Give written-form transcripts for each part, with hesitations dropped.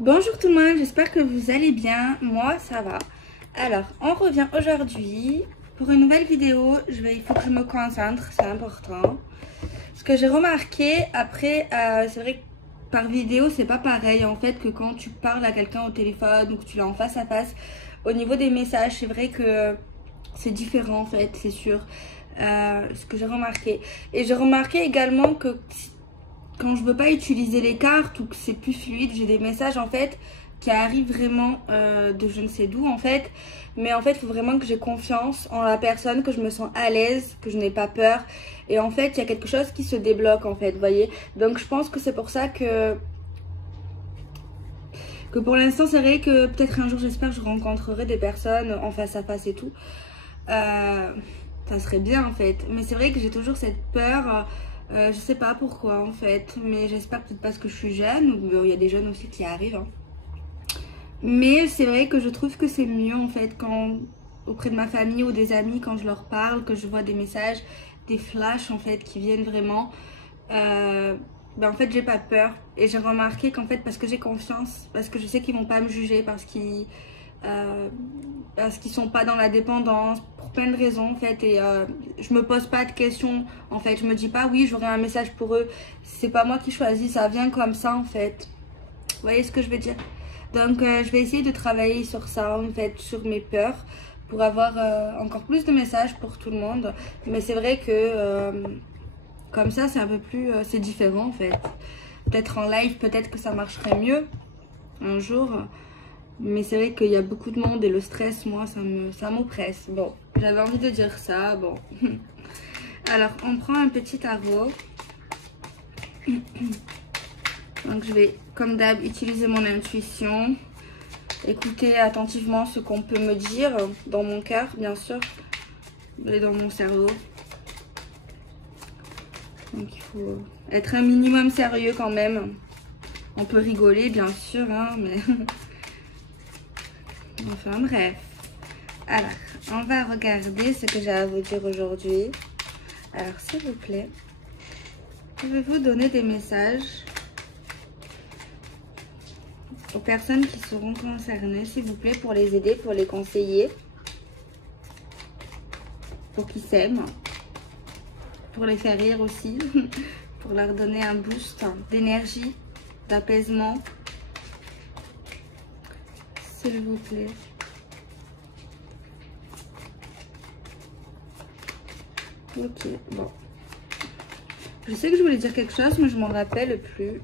Bonjour tout le monde, j'espère que vous allez bien, moi ça va. Alors, on revient aujourd'hui pour une nouvelle vidéo. Il faut que je me concentre, c'est important. Ce que j'ai remarqué, après, c'est vrai que par vidéo c'est pas pareil en fait que quand tu parles à quelqu'un au téléphone ou que tu l'as en face à face. Au niveau des messages, c'est vrai que c'est différent en fait, c'est sûr. Ce que j'ai remarqué. Et j'ai remarqué également que quand je veux pas utiliser les cartes ou que c'est plus fluide, j'ai des messages en fait qui arrivent vraiment de je ne sais d'où en fait. Mais en fait, il faut vraiment que j'ai confiance en la personne, que je me sens à l'aise, que je n'ai pas peur. Et en fait, il y a quelque chose qui se débloque en fait, vous voyez. Donc je pense que c'est pour ça que pour l'instant, c'est vrai que peut-être un jour, j'espère que je rencontrerai des personnes en face à face et tout. Ça serait bien en fait. Mais c'est vrai que j'ai toujours cette peur. Je sais pas pourquoi en fait, mais j'espère peut-être parce que je suis jeune, ou il y a des jeunes aussi qui arrivent. Hein. Mais c'est vrai que je trouve que c'est mieux en fait quand auprès de ma famille ou des amis, quand je leur parle, que je vois des messages, des flashs en fait qui viennent vraiment. En fait j'ai pas peur et j'ai remarqué qu'en fait parce que j'ai confiance, parce que je sais qu'ils vont pas me juger, parce qu'ils sont pas dans la dépendance, pour plein de raisons en fait, et je me pose pas de questions en fait, je me dis pas oui j'aurai un message pour eux, c'est pas moi qui choisis, ça vient comme ça en fait, vous voyez ce que je veux dire. Donc je vais essayer de travailler sur ça en fait, sur mes peurs, pour avoir encore plus de messages pour tout le monde. Mais c'est vrai que comme ça c'est un peu plus, c'est différent en fait. Peut-être en live, peut-être que ça marcherait mieux un jour. Mais c'est vrai qu'il y a beaucoup de monde et le stress, moi, ça m'oppresse. Bon, j'avais envie de dire ça, bon. Alors, on prend un petit tarot. Donc, je vais, comme d'hab, utiliser mon intuition. Écouter attentivement ce qu'on peut me dire dans mon cœur, bien sûr. Et dans mon cerveau. Donc, il faut être un minimum sérieux quand même. On peut rigoler, bien sûr, hein, mais... Enfin bref, alors on va regarder ce que j'ai à vous dire aujourd'hui. Alors s'il vous plaît, pouvez-vous donner des messages aux personnes qui seront concernées, s'il vous plaît, pour les aider, pour les conseiller, pour qu'ils s'aiment, pour les faire rire aussi, pour leur donner un boost d'énergie, d'apaisement. S'il vous plaît. Ok, bon. Je sais que je voulais dire quelque chose, mais je m'en rappelle plus.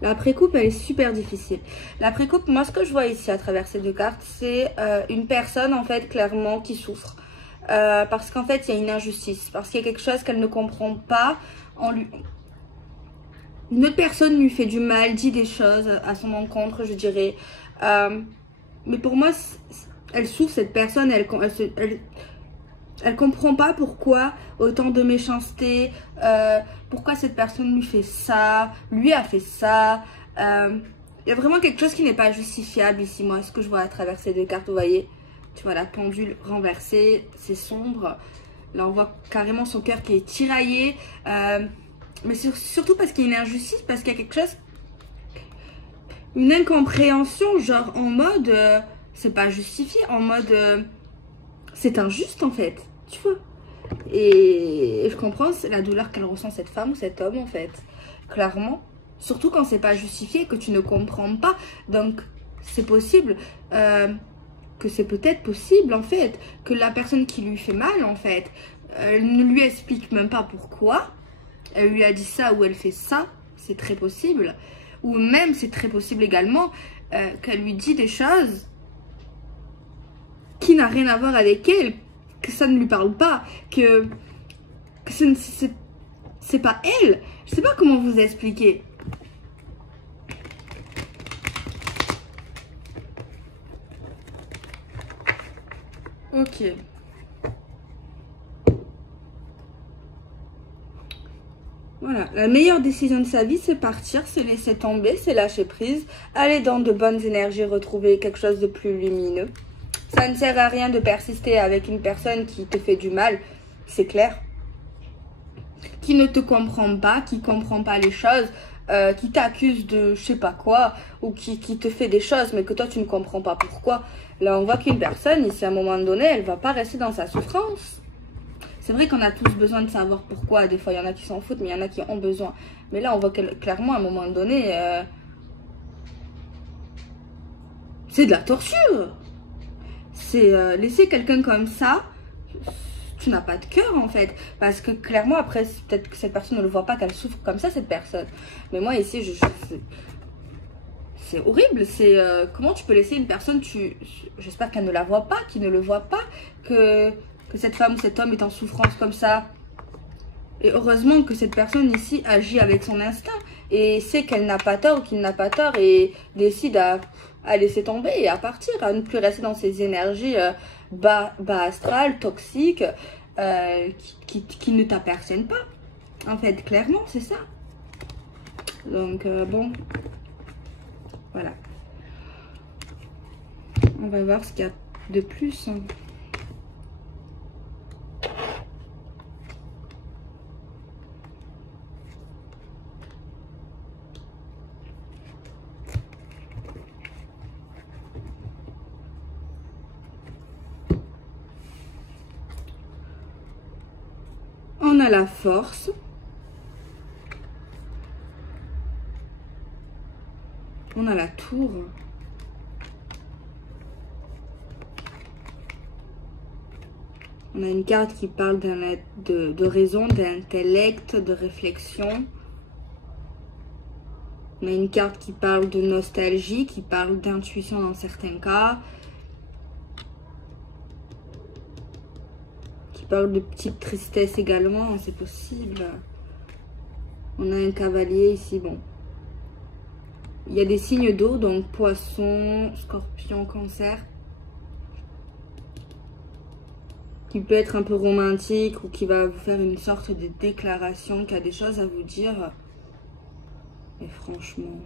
La précoupe, elle est super difficile. La précoupe, moi, ce que je vois ici à travers ces deux cartes, c'est une personne, en fait, clairement, qui souffre. Parce qu'en fait il y a une injustice, parce qu'il y a quelque chose qu'elle ne comprend pas en lui. Une autre personne lui fait du mal, dit des choses à son encontre, je dirais, mais pour moi elle souffre, cette personne, elle comprend pas pourquoi autant de méchanceté, pourquoi cette personne lui fait ça, lui a fait ça. Il y a vraiment quelque chose qui n'est pas justifiable ici, moi, ce que je vois à travers ces deux cartes, vous voyez. Tu vois la pendule renversée, c'est sombre. Là, on voit carrément son cœur qui est tiraillé. Mais surtout parce qu'il y a une injustice, parce qu'il y a quelque chose... Une incompréhension, genre en mode... c'est pas justifié, en mode... c'est injuste en fait, tu vois. Et je comprends la douleur qu'elle ressent, cette femme ou cet homme en fait. Clairement. Surtout quand c'est pas justifié, que tu ne comprends pas. Donc, c'est possible... que c'est peut-être possible en fait, que la personne qui lui fait mal en fait, elle ne lui explique même pas pourquoi, elle lui a dit ça ou elle fait ça, c'est très possible, ou même c'est très possible également qu'elle lui dit des choses qui n'a rien à voir avec elle, que ça ne lui parle pas, que c'est pas elle, je sais pas comment vous expliquer. Ok. Voilà, la meilleure décision de sa vie, c'est partir, c'est laisser tomber, c'est lâcher prise, aller dans de bonnes énergies, retrouver quelque chose de plus lumineux. Ça ne sert à rien de persister avec une personne qui te fait du mal, c'est clair. Qui ne te comprend pas, qui comprend pas les choses, qui t'accuse de je sais pas quoi, ou qui te fait des choses, mais que toi tu ne comprends pas pourquoi. Là, on voit qu'une personne, ici, à un moment donné, elle va pas rester dans sa souffrance. C'est vrai qu'on a tous besoin de savoir pourquoi. Des fois, il y en a qui s'en foutent, mais il y en a qui ont besoin. Mais là, on voit clairement, à un moment donné, c'est de la torture. C'est laisser quelqu'un comme ça, tu n'as pas de cœur, en fait. Parce que, clairement, après, peut-être que cette personne ne le voit pas, qu'elle souffre comme ça, cette personne. Mais moi, ici, c'est horrible. C'est comment tu peux laisser une personne, j'espère qu'elle ne la voit pas, qu'il ne le voit pas, que cette femme ou cet homme est en souffrance comme ça. Et heureusement que cette personne ici agit avec son instinct et sait qu'elle n'a pas tort ou qu'il n'a pas tort et décide à laisser tomber et à partir, à ne plus rester dans ces énergies bas astrales, toxiques, qui ne t'appartiennent pas. En fait, clairement, c'est ça. Donc, bon, voilà. On va voir ce qu'il y a de plus. On a la force. On a la tour. On a une carte qui parle de raison, d'intellect, de réflexion. On a une carte qui parle de nostalgie, qui parle d'intuition dans certains cas. Qui parle de petite tristesse également, c'est possible. On a un cavalier ici, bon. Il y a des signes d'eau, donc poisson, scorpion, cancer. Qui peut être un peu romantique ou qui va vous faire une sorte de déclaration, qui a des choses à vous dire. Mais franchement,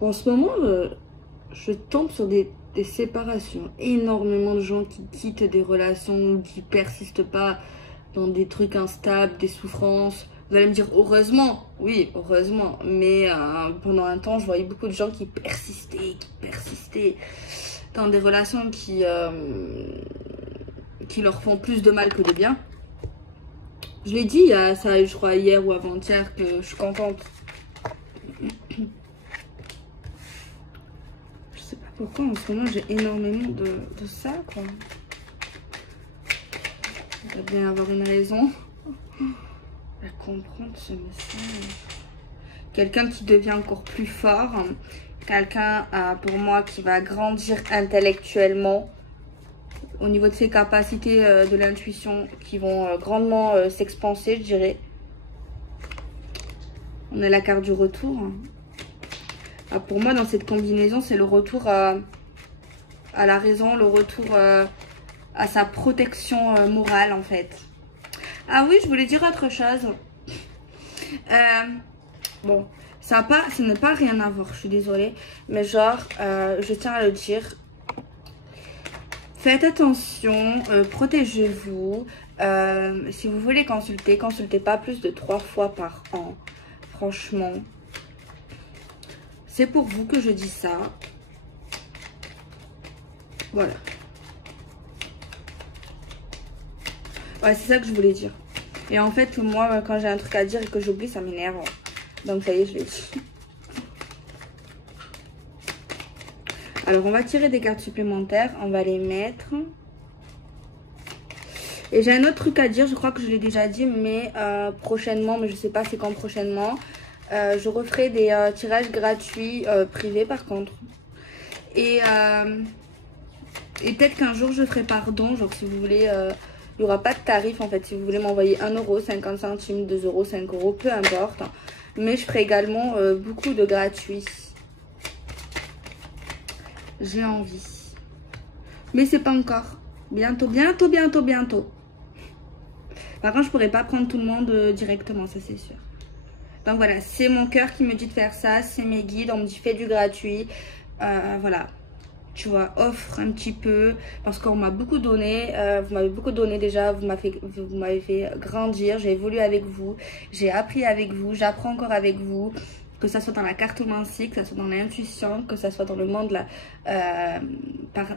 en ce moment, je tombe sur des séparations. Énormément de gens qui quittent des relations, qui persistent pas dans des trucs instables, des souffrances. Vous allez me dire, heureusement, oui, heureusement. Mais pendant un temps, je voyais beaucoup de gens qui persistaient dans des relations qui leur font plus de mal que de bien. Je l'ai dit, il y a ça, je crois, hier ou avant-hier, que je suis contente. Je sais pas pourquoi, en ce moment, j'ai énormément de ça, quoi. Il va bien avoir une raison. À comprendre ce message. Quelqu'un qui devient encore plus fort. Quelqu'un, pour moi, qui va grandir intellectuellement. Au niveau de ses capacités de l'intuition, qui vont grandement s'expanser, je dirais. On a la carte du retour. Pour moi, dans cette combinaison, c'est le retour à la raison, le retour à sa protection morale, en fait. Ah oui, je voulais dire autre chose. Bon, ça n'a pas rien à voir, je suis désolée. Mais genre, je tiens à le dire. Faites attention, protégez-vous. Si vous voulez consulter, consultez pas plus de 3 fois par an. Franchement, c'est pour vous que je dis ça. Voilà. Ouais, c'est ça que je voulais dire. Et en fait, moi, quand j'ai un truc à dire et que j'oublie, ça m'énerve. Donc, ça y est, je l'ai dit. Alors, on va tirer des cartes supplémentaires. On va les mettre. Et j'ai un autre truc à dire. Je crois que je l'ai déjà dit, mais prochainement, mais je sais pas c'est quand prochainement. Je referai des tirages gratuits privés, par contre. Et peut-être qu'un jour, je ferai pardon. Genre, si vous voulez... il n'y aura pas de tarif, en fait. Si vous voulez m'envoyer 1 €, 50 centimes, 2 €, 5 €, peu importe. Mais je ferai également beaucoup de gratuits. J'ai envie. Mais c'est pas encore. Bientôt, bientôt, bientôt, bientôt. Par contre, je pourrais pas prendre tout le monde directement, ça c'est sûr. Donc voilà, c'est mon cœur qui me dit de faire ça. C'est mes guides, on me dit fais du gratuit. Voilà. tu vois, offre un petit peu, parce qu'on m'a beaucoup donné, vous m'avez beaucoup donné déjà, vous m'avez fait grandir, j'ai évolué avec vous, j'ai appris avec vous, j'apprends encore avec vous, que ça soit dans la cartomancie, que ça soit dans l'intuition, que ça soit dans le monde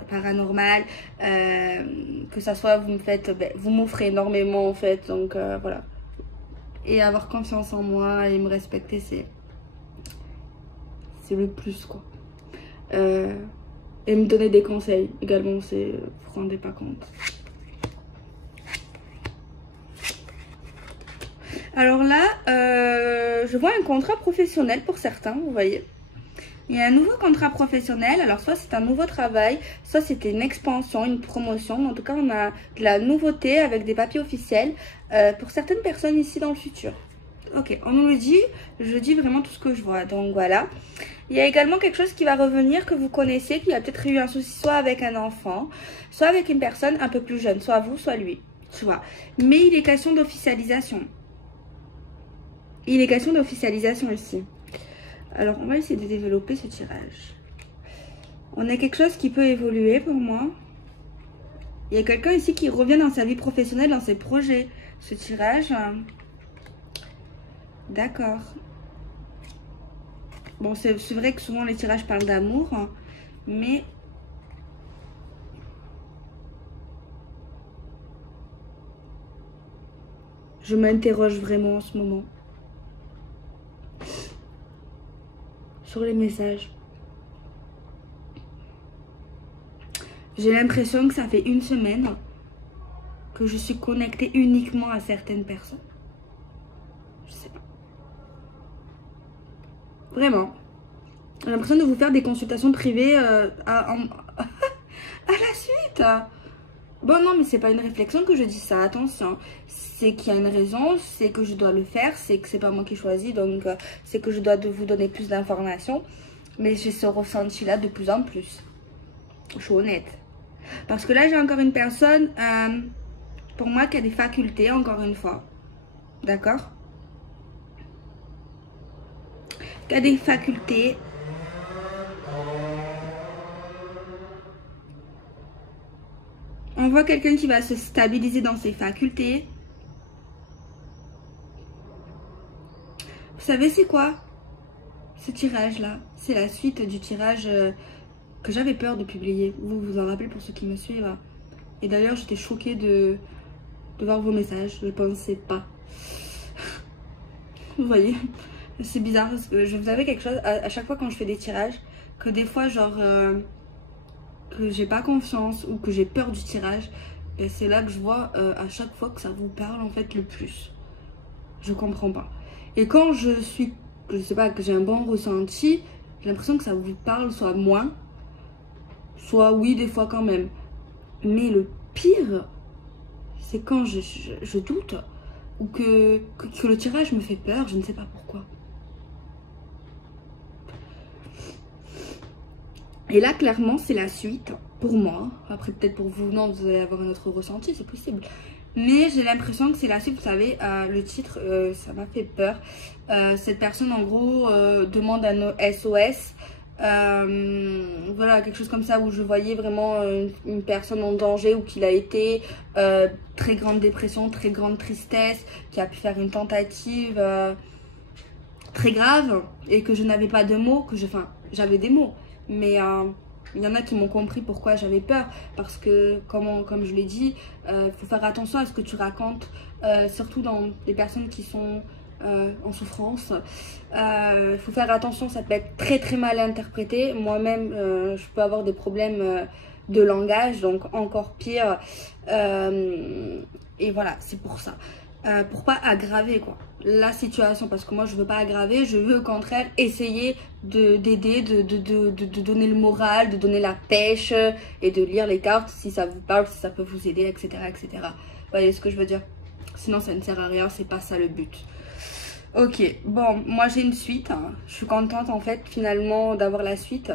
paranormal, que ça soit, vous m'offrez énormément en fait, donc voilà. Et avoir confiance en moi et me respecter, c'est le plus quoi. Et me donner des conseils également, vous vous rendez pas compte. Alors là, je vois un contrat professionnel pour certains, vous voyez. Il y a un nouveau contrat professionnel, alors soit c'est un nouveau travail, soit c'était une expansion, une promotion. En tout cas, on a de la nouveauté avec des papiers officiels pour certaines personnes ici dans le futur. Ok, on nous le dit, je dis vraiment tout ce que je vois, donc voilà. Il y a également quelque chose qui va revenir que vous connaissez, qui a peut-être eu un souci soit avec un enfant, soit avec une personne un peu plus jeune, soit vous, soit lui, tu vois. Mais il est question d'officialisation. Il est question d'officialisation ici. Alors, on va essayer de développer ce tirage. On a quelque chose qui peut évoluer pour moi. Il y a quelqu'un ici qui revient dans sa vie professionnelle, dans ses projets. Ce tirage... D'accord. Bon, c'est vrai que souvent les tirages parlent d'amour, hein, mais... Je m'interroge vraiment en ce moment. Sur les messages. J'ai l'impression que ça fait une semaine que je suis connectée uniquement à certaines personnes. Je sais pas. Vraiment. J'ai l'impression de vous faire des consultations privées à la suite. Bon, non, mais c'est pas une réflexion que je dis ça. Attention. C'est qu'il y a une raison. C'est que je dois le faire. C'est que c'est pas moi qui choisis. Donc, c'est que je dois vous donner plus d'informations. Mais j'ai ce ressenti-là de plus en plus. Je suis honnête. Parce que là, j'ai encore une personne, pour moi, qui a des facultés, encore une fois. D'accord? Qui a des facultés. On voit quelqu'un qui va se stabiliser dans ses facultés. Vous savez c'est quoi? Ce tirage-là, c'est la suite du tirage que j'avais peur de publier. Vous vous en rappelez pour ceux qui me suivent. Et d'ailleurs, j'étais choquée de voir vos messages. Je ne pensais pas. Vous voyez? C'est bizarre parce que vous savez quelque chose, à chaque fois quand je fais des tirages, que des fois genre que j'ai pas confiance ou que j'ai peur du tirage, et c'est là que je vois à chaque fois que ça vous parle en fait le plus. Je comprends pas. Et quand je sais pas, que j'ai un bon ressenti, j'ai l'impression que ça vous parle soit moins, soit oui des fois quand même. Mais le pire, c'est quand je doute ou que le tirage me fait peur, je ne sais pas pourquoi. Et là, clairement, c'est la suite pour moi. Après, peut-être pour vous, non, vous allez avoir un autre ressenti, c'est possible. Mais j'ai l'impression que c'est la suite, vous savez, le titre, ça m'a fait peur. Cette personne, en gros, demande un SOS. Voilà, quelque chose comme ça où je voyais vraiment une personne en danger ou qu'il a été très grande dépression, très grande tristesse, qui a pu faire une tentative très grave et que je n'avais pas de mots, enfin, j'avais des mots. Mais il y en a qui m'ont compris pourquoi j'avais peur. Parce que, comme je l'ai dit, faut faire attention à ce que tu racontes. Surtout dans les personnes qui sont en souffrance. Faut faire attention, ça peut être très très mal interprété. Moi-même, je peux avoir des problèmes de langage, donc encore pire. Et voilà, c'est pour ça. Pour pas aggraver quoi la situation, parce que moi je veux pas aggraver, je veux au contraire essayer d'aider, de donner le moral, de donner la pêche et de lire les cartes si ça vous parle, si ça peut vous aider, etc. etc. Vous voyez ce que je veux dire? Sinon ça ne sert à rien, c'est pas ça le but. Ok, bon, moi j'ai une suite, hein. Je suis contente en fait finalement d'avoir la suite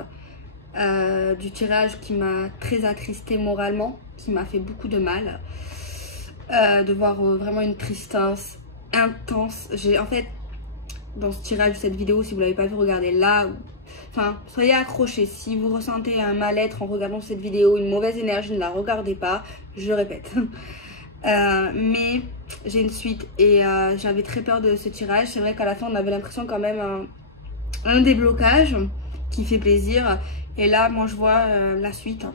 du tirage qui m'a très attristée moralement, qui m'a fait beaucoup de mal. De voir vraiment une tristesse intense. J'ai en fait, dans ce tirage de cette vidéo, si vous l'avez pas vu, regardez là, Enfin, soyez accrochés. Si vous ressentez un mal-être en regardant cette vidéo, une mauvaise énergie, ne la regardez pas. Je répète. Mais j'ai une suite et j'avais très peur de ce tirage. C'est vrai qu'à la fin, on avait l'impression quand même un déblocage qui fait plaisir. Et là, moi, je vois la suite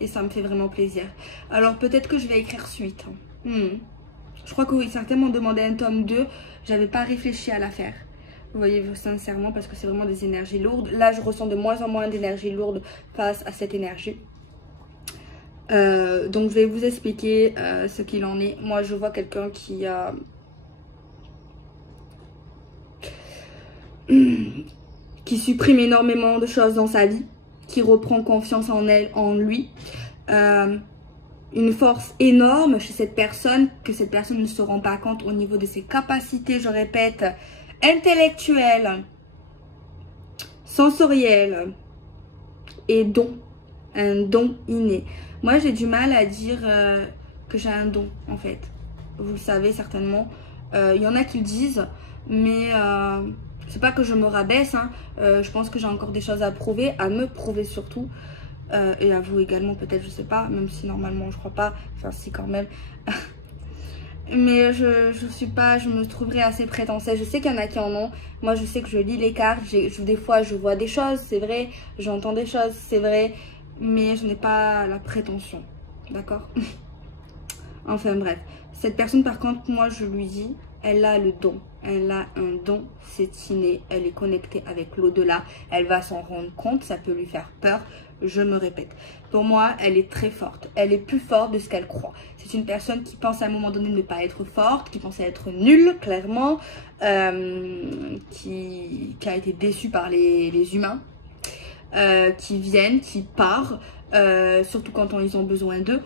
et ça me fait vraiment plaisir. Alors, peut-être que je vais écrire suite. Je crois que oui, certains m'ont demandé un tome 2. J'avais pas réfléchi à la faire. Vous voyez, sincèrement, parce que c'est vraiment des énergies lourdes. Là, je ressens de moins en moins d'énergie lourde face à cette énergie. Donc, je vais vous expliquer ce qu'il en est. Moi, je vois quelqu'un qui a... qui supprime énormément de choses dans sa vie. Qui reprend confiance en elle, en lui. Une force énorme chez cette personne, que cette personne ne se rend pas compte au niveau de ses capacités, je répète, intellectuelles, sensorielles et don. Un don inné. Moi, j'ai du mal à dire que j'ai un don, en fait. Vous le savez certainement. Il y en a qui le disent, mais c'est pas que je me rabaisse. Hein. Je pense que j'ai encore des choses à prouver, à me prouver surtout. Et à vous également, peut-être, je sais pas. Même si normalement, je crois pas. Enfin, si, quand même. Mais je suis pas, je me trouverai assez prétentieuse. Je sais qu'il y en a qui en ont. Moi, je sais que je lis les cartes. Des fois, je vois des choses, c'est vrai. J'entends des choses, c'est vrai. Mais je n'ai pas la prétention. D'accord? Enfin, bref. Cette personne, par contre, moi, je lui dis, elle a le don. Elle a un don, c'est inné. Elle est connectée avec l'au-delà. Elle va s'en rendre compte. Ça peut lui faire peur. Je me répète. Pour moi, elle est très forte. Elle est plus forte de ce qu'elle croit. C'est une personne qui pense à un moment donné ne pas être forte, qui pense à être nulle, clairement, qui a été déçue par les humains, qui viennent, qui partent, surtout quand ils ont besoin d'eux.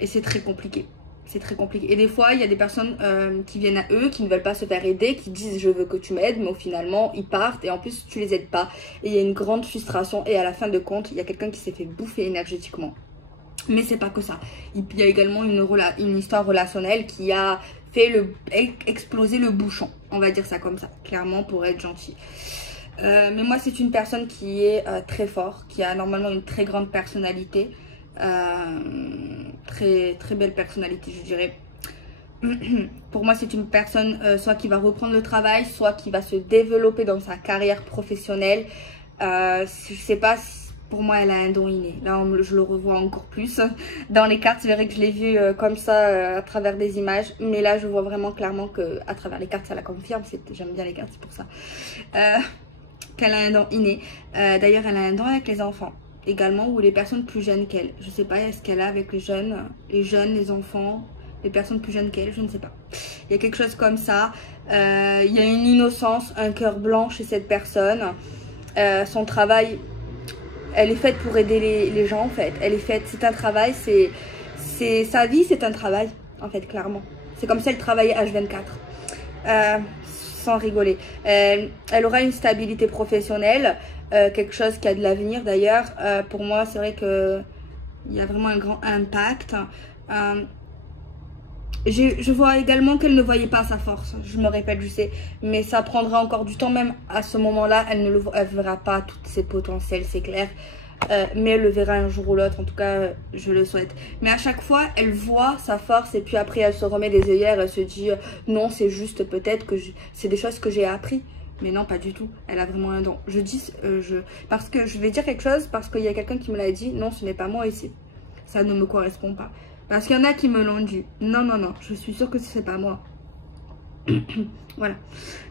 Et c'est très compliqué. C'est très compliqué. Et des fois, il y a des personnes qui viennent à eux, qui ne veulent pas se faire aider, qui disent je veux que tu m'aides, mais finalement, ils partent et en plus, tu les aides pas. Et il y a une grande frustration et à la fin de compte, il y a quelqu'un qui s'est fait bouffer énergétiquement. Mais c'est pas que ça. Il y a également une histoire relationnelle qui a fait exploser le bouchon. On va dire ça comme ça, clairement, pour être gentil. Mais moi, c'est une personne qui est très forte, qui a normalement une très grande personnalité. Très belle personnalité, je dirais. Pour moi, c'est une personne soit qui va reprendre le travail, soit qui va se développer dans sa carrière professionnelle. Je sais pas si pour moi elle a un don inné. Là, je le revois encore plus dans les cartes. C'est vrai que je l'ai vu comme ça à travers des images, mais là je vois vraiment clairement que à travers les cartes ça la confirme. J'aime bien les cartes, c'est pour ça qu'elle a un don inné. D'ailleurs, elle a un don avec les enfants également, ou les personnes plus jeunes qu'elle. Je sais pas, est-ce qu'elle a avec les jeunes, les enfants, les personnes plus jeunes qu'elle, je ne sais pas. Il y a quelque chose comme ça. Il y a une innocence, un cœur blanc chez cette personne. Son travail, elle est faite pour aider les gens en fait. Elle est faite, c'est un travail, c'est sa vie, c'est un travail en fait, clairement. C'est comme si elle travaillait H24. Sans rigoler. Elle aura une stabilité professionnelle. Quelque chose qui a de l'avenir d'ailleurs. Pour moi, c'est vrai que il y a vraiment un grand impact. Je vois également qu'elle ne voyait pas sa force. Je me répète, je sais. Mais ça prendra encore du temps. Même à ce moment-là, elle ne verra pas tous ses potentiels, c'est clair. Mais elle le verra un jour ou l'autre. En tout cas, je le souhaite. Mais à chaque fois, elle voit sa force. Et puis après, elle se remet des œillères. Elle se dit, non, c'est juste peut-être que c'est des choses que j'ai appris. Mais non, pas du tout. Elle a vraiment un don. Je dis, parce que je vais dire quelque chose, parce qu'il y a quelqu'un qui me l'a dit. Non, ce n'est pas moi ici. Ça ne me correspond pas. Parce qu'il y en a qui me l'ont dit. Non, non, non. Je suis sûre que ce n'est pas moi. Voilà.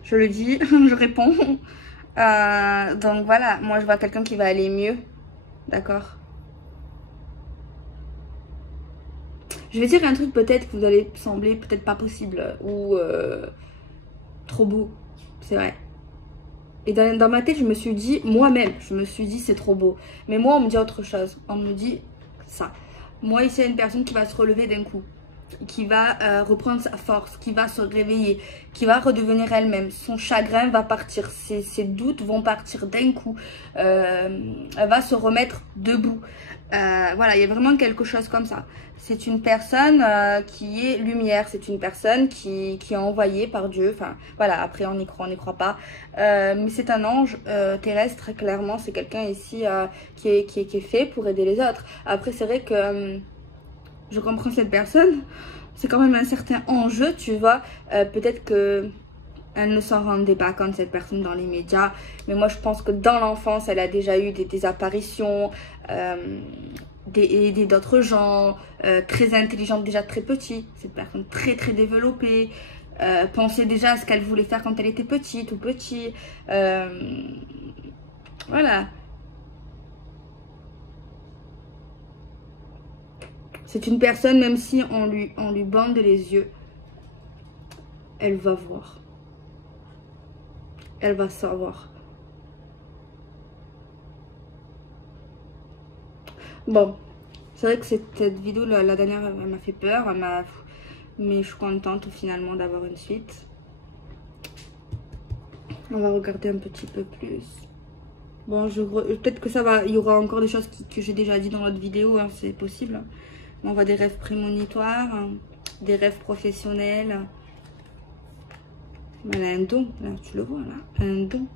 Je le dis, je réponds. Donc voilà. Moi, je vois quelqu'un qui va aller mieux. D'accord. Je vais dire un truc peut-être que vous allez sembler peut-être pas possible. Ou trop beau. C'est vrai. Et dans ma tête, je me suis dit, moi-même, je me suis dit, c'est trop beau. Mais moi, on me dit autre chose. On me dit ça. Moi, ici, il y a une personne qui va se relever d'un coup. qui va reprendre sa force, qui va se réveiller, qui va redevenir elle-même. Son chagrin va partir, ses doutes vont partir d'un coup. Elle va se remettre debout. Voilà, il y a vraiment quelque chose comme ça. C'est une personne qui est lumière, c'est une personne qui est envoyée par Dieu. Enfin, voilà, après on y croit pas. Mais c'est un ange terrestre, clairement. C'est quelqu'un ici qui est fait pour aider les autres. Après, c'est vrai que je comprends cette personne. C'est quand même un certain enjeu, tu vois. Peut-être que elle ne s'en rendait pas compte, cette personne, dans les médias. Mais moi, je pense que dans l'enfance, elle a déjà eu des apparitions, d'aider d'autres gens, très intelligente, déjà très petit. Cette personne très, très développée. Pensait déjà à ce qu'elle voulait faire quand elle était petite ou petit. Voilà. C'est une personne, même si on lui bande les yeux, elle va voir. Elle va savoir. Bon, c'est vrai que cette vidéo, la dernière, elle m'a fait peur. Mais je suis contente finalement d'avoir une suite. On va regarder un petit peu plus. Bon, peut-être que ça va. Il y aura encore des choses que j'ai déjà dit dans l'autre vidéo, hein, c'est possible. On voit des rêves prémonitoires, hein, des rêves professionnels. Elle a un don, là, tu le vois, là. Un don.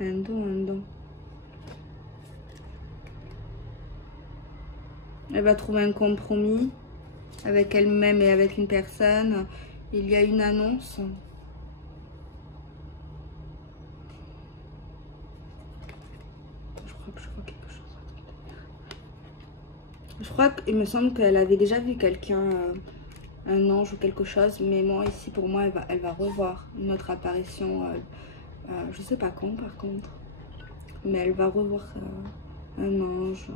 Un don, un don. Elle va trouver un compromis avec elle-même et avec une personne. Il y a une annonce. Je crois quelque chose. Je crois qu'il me semble qu'elle avait déjà vu quelqu'un, un ange ou quelque chose. Mais moi, ici, pour moi, elle va revoir une autre apparition. Je sais pas quand, par contre. Mais elle va revoir un ange.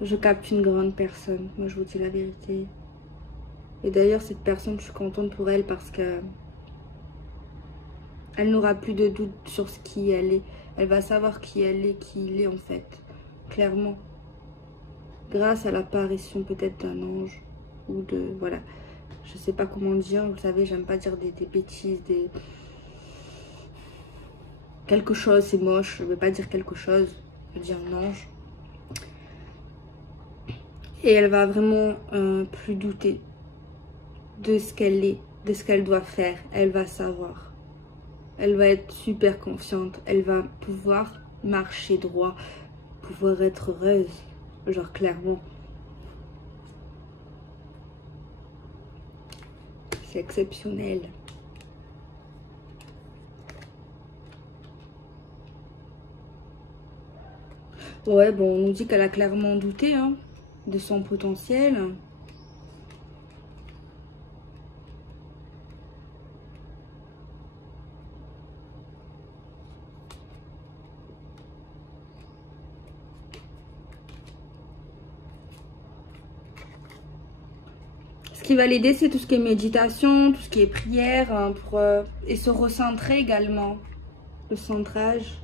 Je capte une grande personne, moi je vous dis la vérité. Et d'ailleurs cette personne, je suis contente pour elle parce que elle n'aura plus de doute sur ce qui elle est. Elle va savoir qui elle est, qui il est en fait, clairement. Grâce à l'apparition peut-être d'un ange ou de, voilà, je sais pas comment dire, vous savez, j'aime pas dire des bêtises, quelque chose, c'est moche, je veux pas dire quelque chose, je veux dire un ange. Et elle va vraiment plus douter de ce qu'elle est, de ce qu'elle doit faire. Elle va savoir. Elle va être super confiante. Elle va pouvoir marcher droit, pouvoir être heureuse, genre clairement. C'est exceptionnel. Ouais, bon, on nous dit qu'elle a clairement douté, hein, de son potentiel. Ce qui va l'aider, c'est tout ce qui est méditation, tout ce qui est prière, hein, et se recentrer également. Le centrage.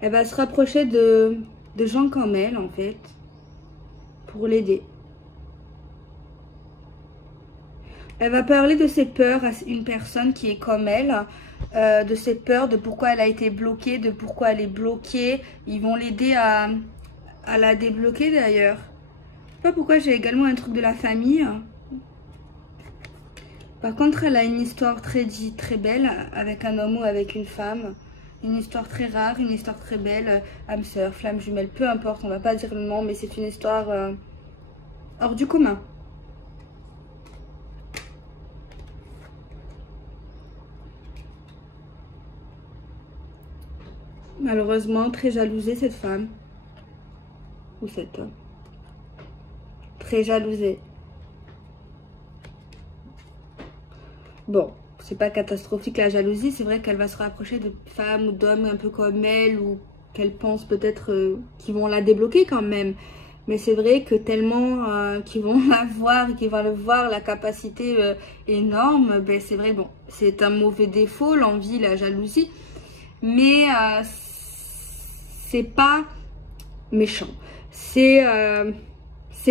Elle va se rapprocher de gens comme elle, en fait, pour l'aider. Elle va parler de ses peurs à une personne qui est comme elle, de ses peurs, de pourquoi elle a été bloquée, de pourquoi elle est bloquée. Ils vont l'aider à la débloquer d'ailleurs. Je sais pas pourquoi j'ai également un truc de la famille. Par contre, elle a une histoire très belle avec un homme ou avec une femme. Une histoire très rare, une histoire très belle, âme sœur, flamme jumelle, peu importe, on va pas dire le nom, mais c'est une histoire hors du commun. Malheureusement, très jalousée cette femme. Ou cet homme. Très jalousée. Bon. C'est pas catastrophique la jalousie, c'est vrai qu'elle va se rapprocher de femmes ou d'hommes un peu comme elle ou qu'elle pense peut-être qu'ils vont la débloquer quand même. Mais c'est vrai que tellement qu'ils vont la voir, qu'ils vont le voir, la capacité énorme, ben c'est vrai, bon, c'est un mauvais défaut, l'envie, la jalousie. Mais c'est pas méchant. C'est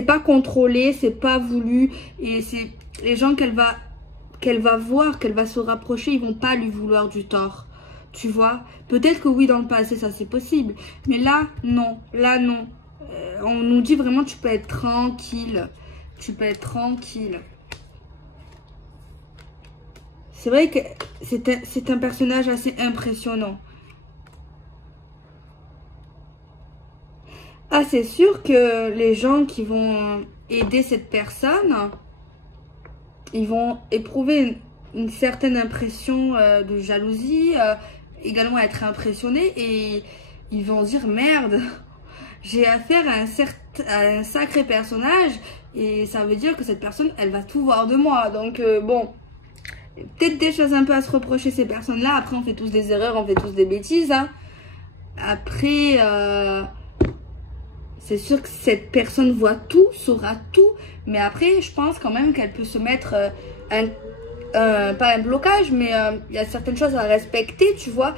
pas contrôlé, c'est pas voulu. Et c'est les gens qu'elle va voir, qu'elle va se rapprocher, ils vont pas lui vouloir du tort. Tu vois? Peut-être que oui, dans le passé, ça c'est possible. Mais là, non. Là, non. On nous dit vraiment, tu peux être tranquille. Tu peux être tranquille. C'est vrai que c'est un personnage assez impressionnant. Ah, c'est sûr que les gens qui vont aider cette personne, ils vont éprouver une certaine impression de jalousie, également être impressionnés et ils vont dire merde, j'ai affaire à un sacré personnage et ça veut dire que cette personne, elle va tout voir de moi. Donc bon, peut-être des choses un peu à se reprocher ces personnes-là. Après, on fait tous des erreurs, on fait tous des bêtises. Hein. Après... c'est sûr que cette personne voit tout, saura tout. Mais après, je pense quand même qu'elle peut se mettre pas un blocage, mais il y a certaines choses à respecter, tu vois,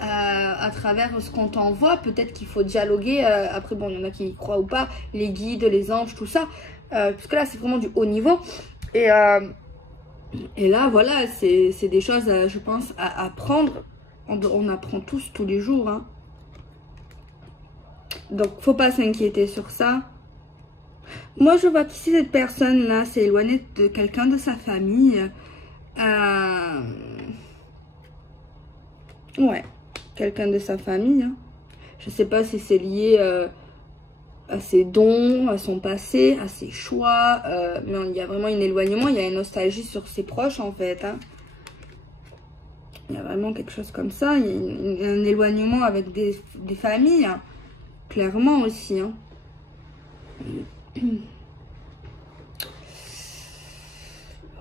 à travers ce qu'on t'envoie. Peut-être qu'il faut dialoguer. Après, bon, il y en a qui y croient ou pas. Les guides, les anges, tout ça. Parce que là, c'est vraiment du haut niveau. Et là, voilà, c'est des choses, je pense, à apprendre. On apprend tous les jours, hein. Donc, faut pas s'inquiéter sur ça. Moi, je vois qu'ici, cette personne-là s'est éloignée de quelqu'un de sa famille. Ouais, quelqu'un de sa famille. Hein. Je sais pas si c'est lié à ses dons, à son passé, à ses choix. Mais il y a vraiment un éloignement, il y a une nostalgie sur ses proches, en fait. Hein. Il y a vraiment quelque chose comme ça. Il y a un éloignement avec des familles. Hein. Clairement aussi. Hein.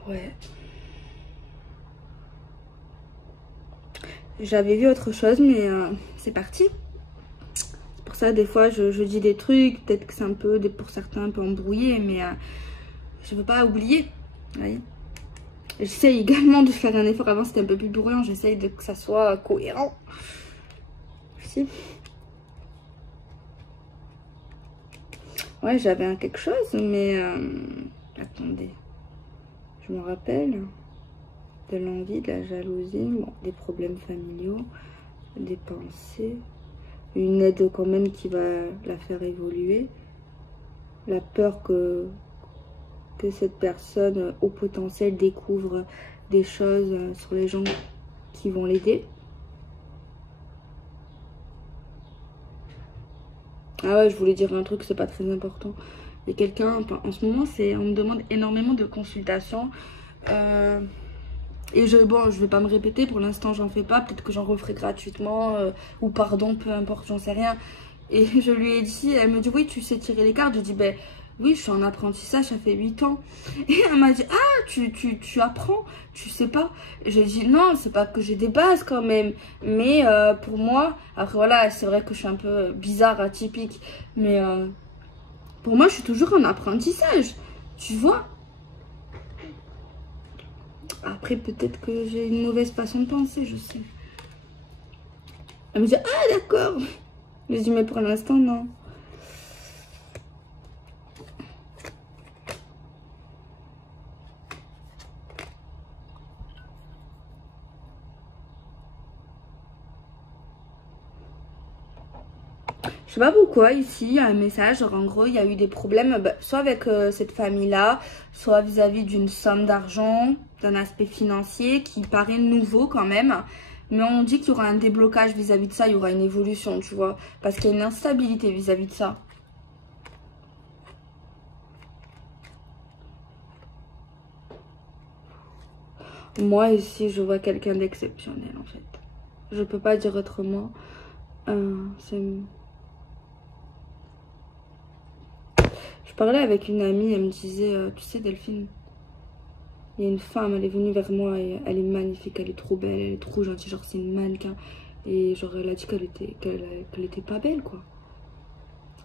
Ouais. J'avais vu autre chose, mais c'est parti. C'est pour ça, des fois, je dis des trucs. Peut-être que c'est un peu, pour certains, un peu embrouillé, mais je ne veux pas oublier. Vous voyez. J'essaye également de faire un effort. Avant, c'était un peu plus bruyant. J'essaye que ça soit cohérent. Merci. Ouais, j'avais quelque chose, mais... attendez. Je me rappelle de l'envie, de la jalousie, bon, des problèmes familiaux, des pensées, une aide quand même qui va la faire évoluer, la peur que cette personne au potentiel découvre des choses sur les gens qui vont l'aider. Ah ouais, je voulais dire un truc, c'est pas très important. Il y a quelqu'un, en ce moment, on me demande énormément de consultations. Et je vais pas me répéter, pour l'instant, j'en fais pas. Peut-être que j'en referai gratuitement, ou pardon, peu importe, j'en sais rien. Et je lui ai dit, elle me dit, oui, tu sais tirer les cartes. Je dis, ben oui, je suis en apprentissage, ça fait 8 ans. Et elle m'a dit, ah, tu apprends, tu sais pas. J'ai dit, non, c'est pas que j'ai des bases quand même. Mais pour moi, après voilà, c'est vrai que je suis un peu bizarre, atypique. Mais pour moi, je suis toujours en apprentissage, tu vois. Après, peut-être que j'ai une mauvaise façon de penser, je sais. Elle me dit, ah d'accord. Je dis, mais pour l'instant, non. Je sais pas pourquoi ici il y a un message, genre en gros il y a eu des problèmes soit avec cette famille là, soit vis-à-vis d'une somme d'argent, d'un aspect financier qui paraît nouveau quand même. Mais on dit qu'il y aura un déblocage vis-à-vis de ça, il y aura une évolution, tu vois. Parce qu'il y a une instabilité vis-à-vis de ça. Moi ici je vois quelqu'un d'exceptionnel en fait. Je peux pas dire autrement. Je parlais avec une amie, elle me disait, tu sais Delphine, il y a une femme, elle est venue vers moi et elle est magnifique, elle est trop belle, elle est trop gentille, genre c'est une mannequin. Et genre elle a dit qu'elle était pas belle quoi.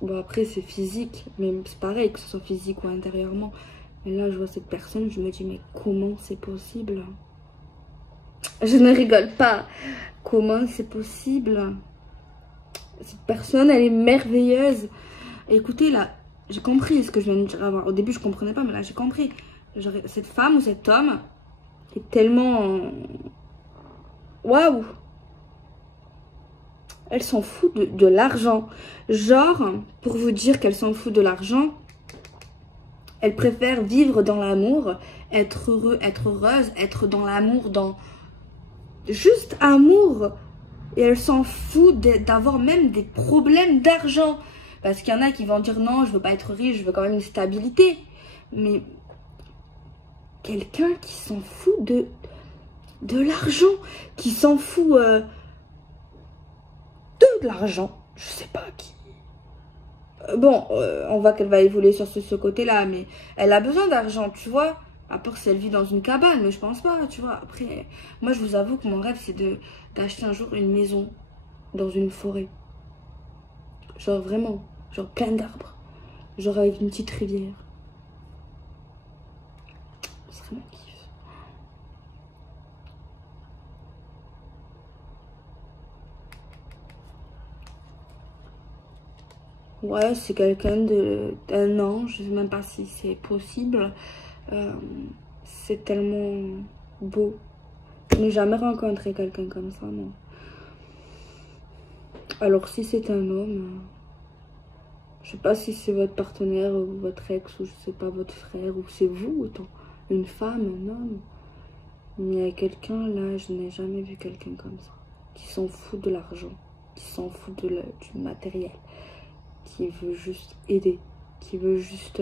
Bon, après, c'est physique, mais c'est pareil, que ce soit physique ou intérieurement. Mais là, je vois cette personne, je me dis, mais comment c'est possible? Je ne rigole pas. Comment c'est possible? Cette personne, elle est merveilleuse. Écoutez, là, j'ai compris ce que je viens de dire avant. Au début, je comprenais pas, mais là, j'ai compris. Genre, cette femme ou cet homme est tellement... Waouh! Elle s'en fout de l'argent. Genre, pour vous dire qu'elle s'en fout de l'argent, elle préfère vivre dans l'amour, être heureux, être heureuse, être dans l'amour, dans juste amour. Et elle s'en fout d'avoir même des problèmes d'argent. Parce qu'il y en a qui vont dire non, je veux pas être riche, je veux quand même une stabilité. Mais quelqu'un qui s'en fout de l'argent, qui s'en fout de l'argent, je sais pas qui. Bon, on voit qu'elle va évoluer sur ce côté-là, mais elle a besoin d'argent, tu vois. À part si elle vit dans une cabane, mais je pense pas, tu vois. Après, moi, je vous avoue que mon rêve, c'est d'acheter un jour une maison dans une forêt. Genre vraiment, genre plein d'arbres. Genre avec une petite rivière. Ce serait mon kiff. Ouais, c'est quelqu'un d'un ange, je sais même pas si c'est possible. C'est tellement beau. Je n'ai jamais rencontré quelqu'un comme ça, non. Alors si c'est un homme, je sais pas si c'est votre partenaire ou votre ex ou je sais pas, votre frère ou c'est vous, autant une femme, un homme. Mais il y a quelqu'un là, je n'ai jamais vu quelqu'un comme ça. Qui s'en fout de l'argent, qui s'en fout du matériel, qui veut juste aider, qui veut juste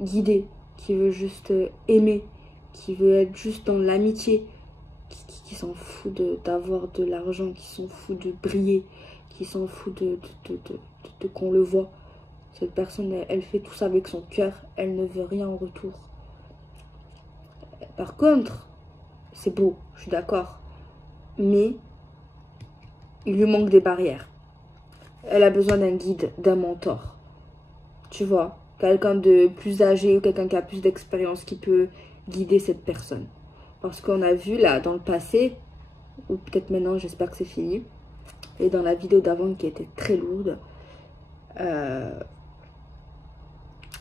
guider, qui veut juste aimer, qui veut être juste dans l'amitié, qui s'en fout d'avoir de l'argent, qui s'en fout de briller, qui s'en fout de qu'on le voit. Cette personne, elle fait tout ça avec son cœur, elle ne veut rien en retour. Par contre, c'est beau, je suis d'accord, mais il lui manque des barrières. Elle a besoin d'un guide, d'un mentor. Tu vois, quelqu'un de plus âgé ou quelqu'un qui a plus d'expérience qui peut guider cette personne. Parce qu'on a vu là dans le passé, ou peut-être maintenant, j'espère que c'est fini, et dans la vidéo d'avant qui était très lourde,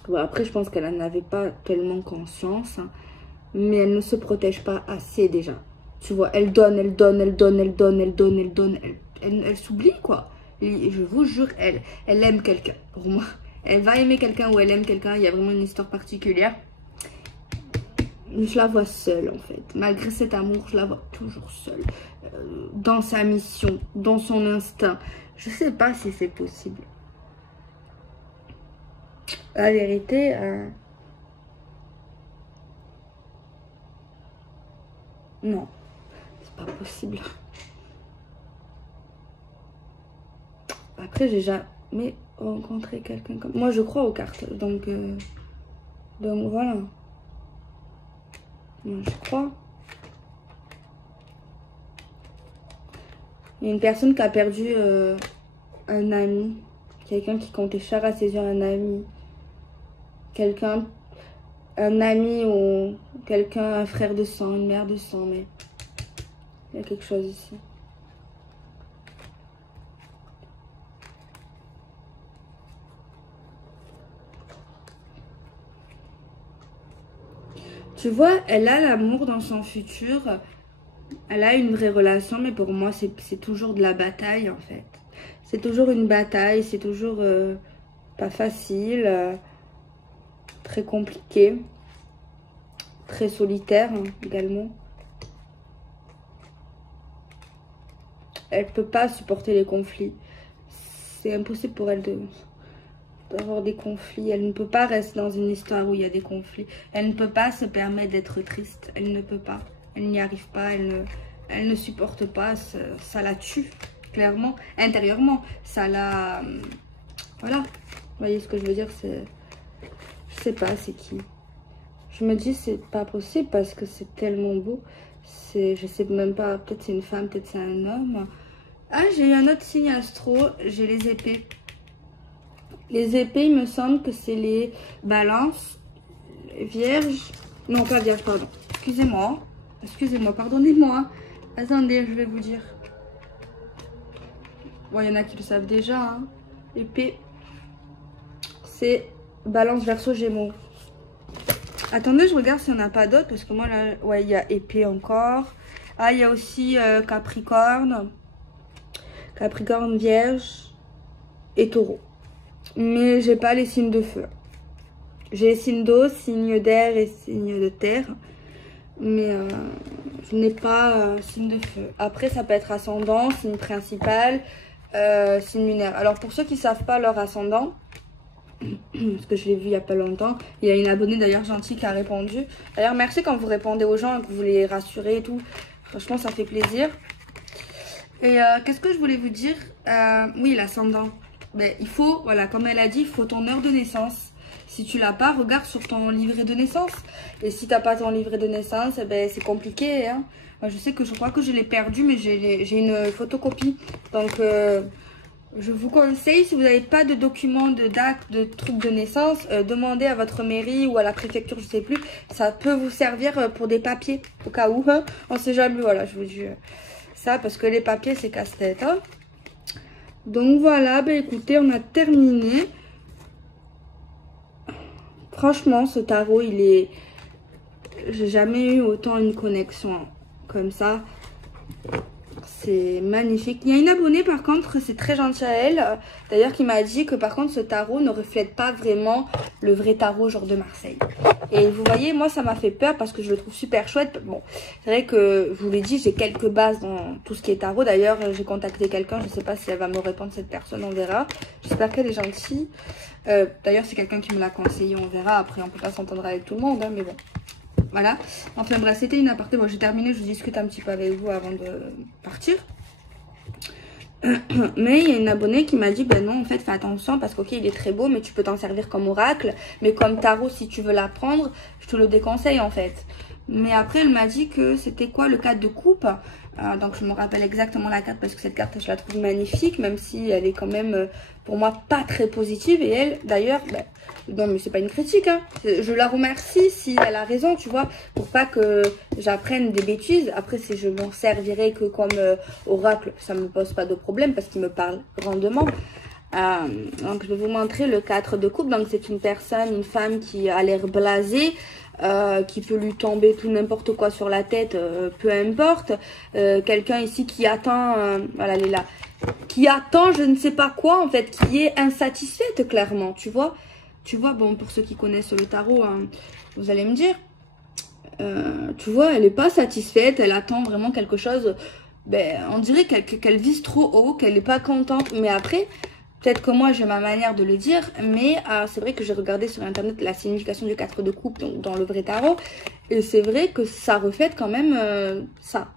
bon, après je pense qu'elle n'en avait pas tellement conscience, hein, mais elle ne se protège pas assez déjà. Tu vois, elle donne, elle donne, elle donne, elle donne, elle donne, elle donne, elle s'oublie quoi. Et je vous jure, elle aime quelqu'un. Pour moi, elle va aimer quelqu'un ou elle aime quelqu'un, il y a vraiment une histoire particulière. Je la vois seule en fait. Malgré cet amour, je la vois toujours seule. Dans sa mission, dans son instinct. Je sais pas si c'est possible. La vérité, non, c'est pas possible. Après, j'ai jamais rencontré quelqu'un comme... Moi, je crois aux cartes, donc voilà. Moi, je crois. Il y a une personne qui a perdu un ami. Quelqu'un qui comptait cher à ses yeux, un ami. Quelqu'un, un ami ou quelqu'un, un frère de sang, une mère de sang, mais il y a quelque chose ici. Tu vois, elle a l'amour dans son futur. Elle a une vraie relation, mais pour moi, c'est toujours de la bataille, en fait. C'est toujours une bataille, c'est toujours pas facile, très compliqué, très solitaire hein, également. Elle peut pas supporter les conflits. C'est impossible pour elle d'avoir des conflits. Elle ne peut pas rester dans une histoire où il y a des conflits. Elle ne peut pas se permettre d'être triste. Elle ne peut pas. Elle n'y arrive pas. Elle ne supporte pas. Ça la tue, clairement. Intérieurement, ça la... Voilà. Vous voyez ce que je veux dire? Je sais pas, c'est qui. Je me dis, c'est pas possible parce que c'est tellement beau. Je sais même pas. Peut-être c'est une femme, peut-être c'est un homme. Ah, j'ai eu un autre signe astro. J'ai les épées. Les épées, il me semble que c'est les balances, les vierges. Non, pas vierges, pardon. Excusez-moi. Excusez-moi, pardonnez-moi. Attendez, je vais vous dire. Bon, il y en a qui le savent déjà. Hein. Épée, c'est balance verso gémeaux. Attendez, je regarde s'il n'y en a pas d'autres. Parce que moi, là, ouais, il y a épée encore. Ah, il y a aussi Capricorne. Capricorne, Vierge et Taureau. Mais j'ai pas les signes de feu. J'ai signe d'eau, signe d'air et signe de terre. Mais je n'ai pas signe de feu. Après, ça peut être ascendant, signe principal, signe lunaire. Alors, pour ceux qui ne savent pas leur ascendant, parce que je l'ai vu il n'y a pas longtemps, il y a une abonnée d'ailleurs gentille qui a répondu. D'ailleurs, merci quand vous répondez aux gens et que vous les rassurez et tout. Franchement, ça fait plaisir. Et qu'est-ce que je voulais vous dire? Oui, l'ascendant. Ben, il faut, voilà, comme elle a dit, il faut ton heure de naissance. Si tu l'as pas, regarde sur ton livret de naissance. Et si tu n'as pas ton livret de naissance, eh ben, c'est compliqué. Hein. Moi, je sais que je crois que je l'ai perdu, mais j'ai une photocopie. Donc, je vous conseille, si vous n'avez pas de documents, de date, de trucs de naissance, demandez à votre mairie ou à la préfecture, je sais plus. Ça peut vous servir pour des papiers, au cas où. Hein. On ne sait jamais, voilà, je vous dis ça, parce que les papiers, c'est casse-tête. Hein. Donc, voilà, ben, écoutez, on a terminé. Franchement, ce tarot, il est... J'ai jamais eu autant une connexion comme ça. C'est magnifique. Il y a une abonnée, par contre, c'est très gentil à elle. D'ailleurs, qui m'a dit que, par contre, ce tarot ne reflète pas vraiment le vrai tarot, genre de Marseille. Et vous voyez, moi, ça m'a fait peur parce que je le trouve super chouette. Bon, c'est vrai que, je vous l'ai dit, j'ai quelques bases dans tout ce qui est tarot. D'ailleurs, j'ai contacté quelqu'un. Je ne sais pas si elle va me répondre, cette personne, on verra. J'espère qu'elle est gentille. D'ailleurs, c'est quelqu'un qui me l'a conseillé, on verra. Après, on peut pas s'entendre avec tout le monde, hein, mais bon. Voilà. Enfin bref, c'était une aparté. Bon, j'ai terminé, je discute un petit peu avec vous avant de partir. Mais il y a une abonnée qui m'a dit, ben non, en fait, fais attention parce qu'ok, il est très beau, mais tu peux t'en servir comme oracle. Mais comme tarot, si tu veux l'apprendre, je te le déconseille, en fait. Mais après, elle m'a dit que c'était quoi le 4 de coupe. Donc, je me rappelle exactement la carte parce que cette carte, je la trouve magnifique, même si elle est quand même, pour moi, pas très positive. Et elle, d'ailleurs, ben, non, mais c'est pas une critique, hein. Je la remercie si elle a raison, tu vois, pour pas que j'apprenne des bêtises. Après, si je m'en servirais que comme oracle, ça me pose pas de problème parce qu'il me parle grandement. Donc, je vais vous montrer le 4 de coupe. Donc, c'est une personne, une femme qui a l'air blasée. Qui peut lui tomber tout n'importe quoi sur la tête, peu importe. Quelqu'un ici qui attend, voilà, elle est là, qui attend je ne sais pas quoi en fait, qui est insatisfaite clairement, tu vois. Tu vois, bon, pour ceux qui connaissent le tarot, hein, vous allez me dire, tu vois, elle n'est pas satisfaite, elle attend vraiment quelque chose, ben, on dirait qu'elle vise trop haut, qu'elle n'est pas contente, mais après... Peut-être que moi, j'ai ma manière de le dire, mais c'est vrai que j'ai regardé sur Internet la signification du 4 de coupe, donc dans le vrai tarot, et c'est vrai que ça reflète quand même ça.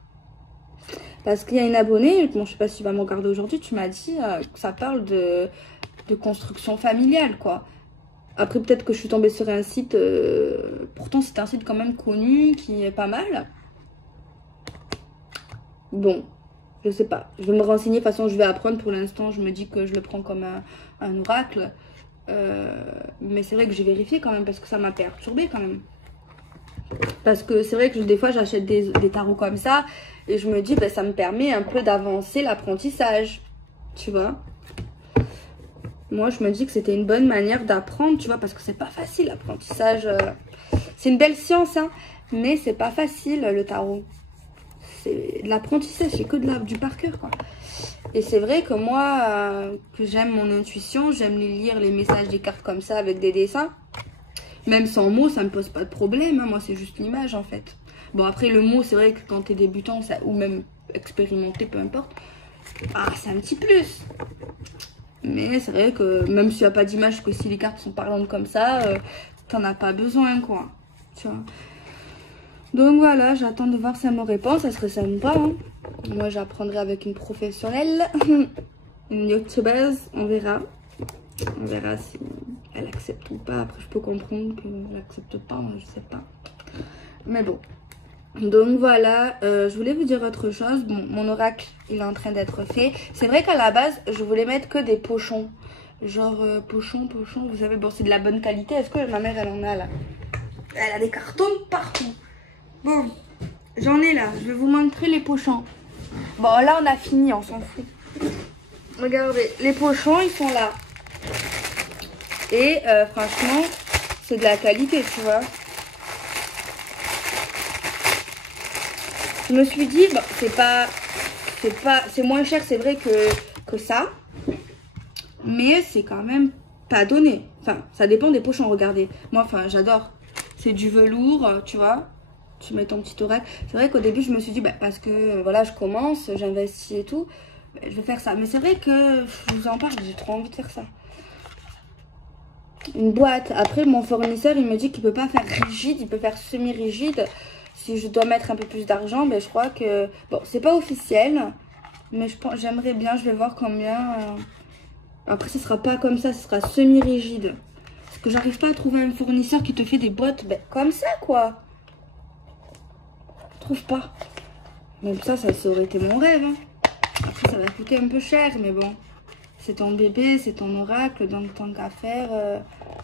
Parce qu'il y a une abonnée, bon, je sais pas si tu vas me regarder aujourd'hui, tu m'as dit que ça parle de construction familiale, quoi. Après, peut-être que je suis tombée sur un site, pourtant c'est un site quand même connu, qui est pas mal. Bon. Je sais pas, je vais me renseigner, de toute façon je vais apprendre. Pour l'instant je me dis que je le prends comme un oracle, mais c'est vrai que j'ai vérifié quand même parce que ça m'a perturbée quand même. Parce que c'est vrai que des fois j'achète des tarots comme ça et je me dis ben, ça me permet un peu d'avancer l'apprentissage, tu vois. Moi je me dis que c'était une bonne manière d'apprendre, tu vois, parce que c'est pas facile l'apprentissage. C'est une belle science, hein, mais c'est pas facile le tarot. C'est de l'apprentissage, c'est que du par cœur, quoi. Et c'est vrai que moi, que j'aime mon intuition, j'aime lire les messages des cartes comme ça avec des dessins. Même sans mots, ça me pose pas de problème, hein. Moi, c'est juste l'image, en fait. Bon, après, le mot, c'est vrai que quand t'es débutant, ça, ou même expérimenté, peu importe, c'est un petit plus. Mais c'est vrai que même s'il n'y a pas d'image, que si les cartes sont parlantes comme ça, t'en as pas besoin, quoi. Tu vois. Donc voilà, j'attends de voir si elle me répond, ça serait sympa. Hein. Moi, j'apprendrai avec une professionnelle, une youtubeuse, on verra. On verra si elle accepte ou pas. Après, je peux comprendre qu'elle n'accepte pas, je sais pas. Mais bon. Donc voilà, je voulais vous dire autre chose. Bon, mon oracle, il est en train d'être fait. C'est vrai qu'à la base, je voulais mettre que des pochons. Genre pochon, vous savez, bon, c'est de la bonne qualité. Est-ce que ma mère, elle en a là? Elle a des cartons partout. Bon, j'en ai là. Je vais vous montrer les pochons. Bon, là, on a fini, on s'en fout. Regardez, les pochons, ils sont là. Et franchement, c'est de la qualité, tu vois. Je me suis dit, bon, c'est moins cher, c'est vrai que ça. Mais c'est quand même pas donné. Enfin, ça dépend des pochons, regardez. Moi, enfin, j'adore. C'est du velours, tu vois. Tu mets ton petit oracle. C'est vrai qu'au début, je me suis dit, bah, parce que voilà, je commence, j'investis et tout. Bah, je vais faire ça. Mais c'est vrai que je vous en parle, j'ai trop envie de faire ça. Une boîte. Après, mon fournisseur, il me dit qu'il peut pas faire rigide, il peut faire semi-rigide. Si je dois mettre un peu plus d'argent, ben, je crois que... Bon, c'est pas officiel, mais j'aimerais bien, je vais voir combien... Après, ce sera pas comme ça, ce sera semi-rigide. Parce que j'arrive pas à trouver un fournisseur qui te fait des boîtes ben, comme ça, quoi. Je trouve pas. Même ça aurait été mon rêve. Hein. Après, ça va coûter un peu cher, mais bon. C'est ton bébé, c'est ton oracle, donc tant qu'à faire,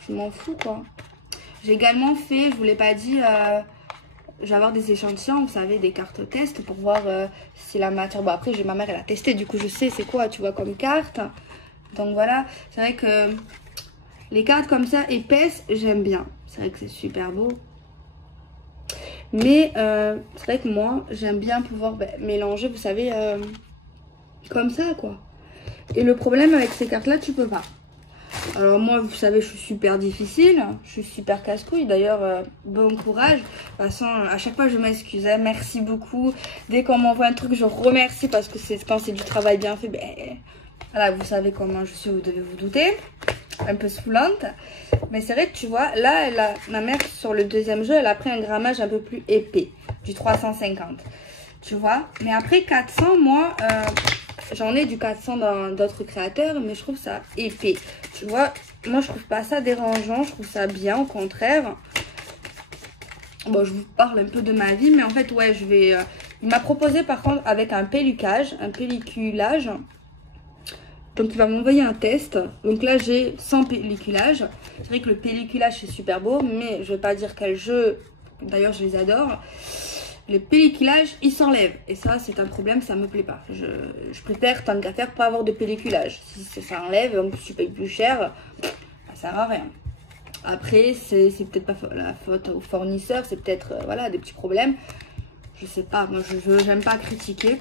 je m'en fous, quoi. J'ai également fait, je vous l'ai pas dit, je vais avoir des échantillons, vous savez, des cartes test pour voir si la matière... Bon, après, ma mère, elle a testé, du coup, je sais c'est quoi, tu vois, comme carte. Donc, voilà. C'est vrai que les cartes comme ça, épaisses, j'aime bien. C'est vrai que c'est super beau. Mais c'est vrai que moi, j'aime bien pouvoir mélanger, vous savez, comme ça, quoi. Et le problème avec ces cartes-là, tu peux pas. Alors moi, vous savez, je suis super difficile, je suis super casse-couille. D'ailleurs, bon courage. De toute façon, à chaque fois, je m'excuse. Hein. Merci beaucoup. Dès qu'on m'envoie un truc, je remercie parce que quand c'est du travail bien fait, ben, voilà, vous savez comment je suis, vous devez vous douter. Un peu saoulante. Mais c'est vrai que tu vois, là, ma mère, sur le deuxième jeu, elle a pris un grammage un peu plus épais, du 350. Tu vois. Mais après 400, moi... J'en ai du 400 dans d'autres créateurs, mais je trouve ça épais. Tu vois, moi je trouve pas ça dérangeant, je trouve ça bien, au contraire. Bon, je vous parle un peu de ma vie, mais en fait, ouais, je vais... il m'a proposé par contre avec un pelliculage. Donc il va m'envoyer un test. Donc là, j'ai 100 pelliculages. C'est vrai que le pelliculage, c'est super beau, mais je vais pas dire quel jeu. D'ailleurs, je les adore. Les pelliculages, ils s'enlèvent. Et ça, c'est un problème, ça me plaît pas. Je préfère, tant qu'à faire, pas avoir de pelliculage. Si ça enlève, en plus tu payes plus cher, ça sert à rien. Après, c'est peut-être pas la faute au fournisseur, c'est peut-être, voilà, des petits problèmes. Je sais pas, moi, j'aime pas critiquer.